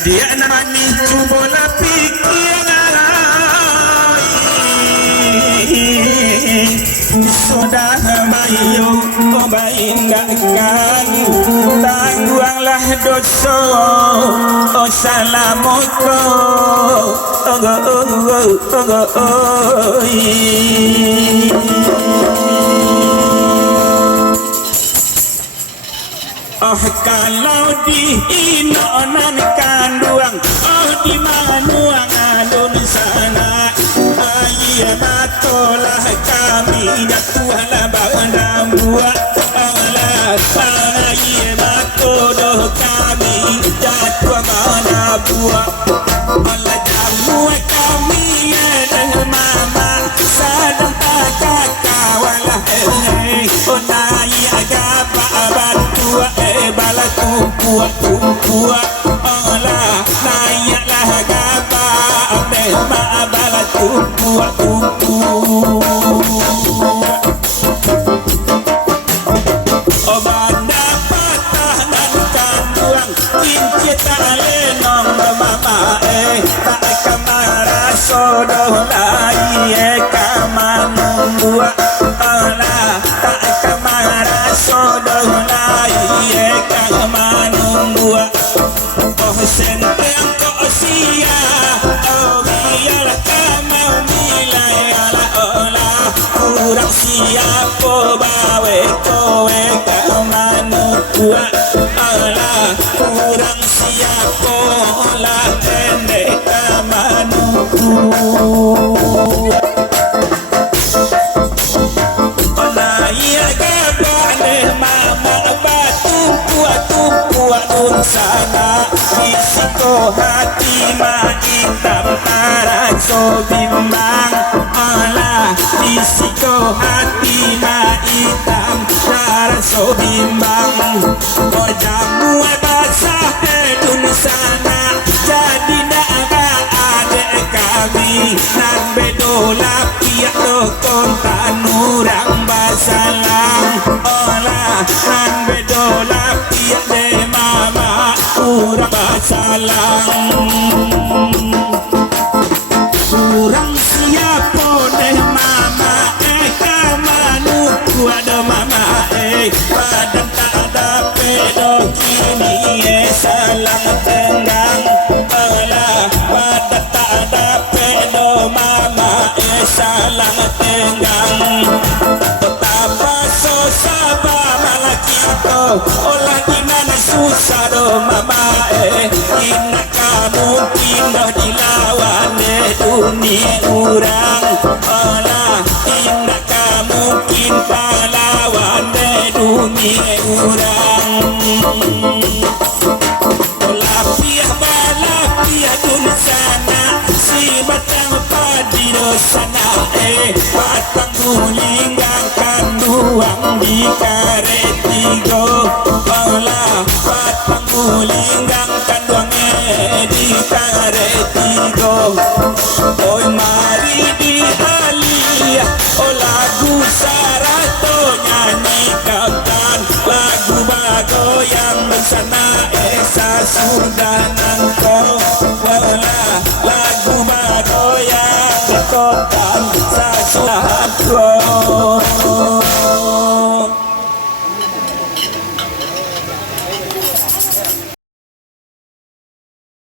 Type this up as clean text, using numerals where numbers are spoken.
dia namani cubola pikiran sudah bayu baingkan tangguanglah dosa salamuku oh kalau diinonan kanduang oh di manuang alun sana ayah matolah kami jatuhlah bangda buat Allah ayah matodoh kami jatuh mana buat Allah jamu kami ya mama sadang kakak walah oh nayi agak bantu bala tumpuak olah nayaklah gaba ma bala tumpuak obanda patah dan kanduang kinci tale nong mama tak kamara sodoh lai kamanung buat olah tak kamara sodoh lai kamanung buat oh senteng kok sia oh biarlah kamau milai ala olah kurang siapa bawe kowe kamanung buat olah kurang siapa olah pendek kamanung buat olah iya gabane mama batu kuat sana risiko hati hitam tarak so bimbang Allah risiko hati hitam tarak so bimbang oh jamu basah edun sana jadi naga adek kami nan bedola piak do kontan urang basalang olah nan bedola piak de mama urang basalang kurang siapa deh mama kamanu kuada mama badan tak ada pedo kini salang tenggang olah badan tak ada pedo mama salang tenggang betapa sosaba malaki to olah dinana susah do mama ina kamu pindah dilawan dunia urang olah ina kamu pindah lawan dunia urang olah piah balapia dun sana si batang padi dosana batang bulinggang kanduang di karetigo olah batang bulinggang kanduang di karetigo oi mari di alia oh lagu sarato nyanyikan lagu bago yang bersana esa sudana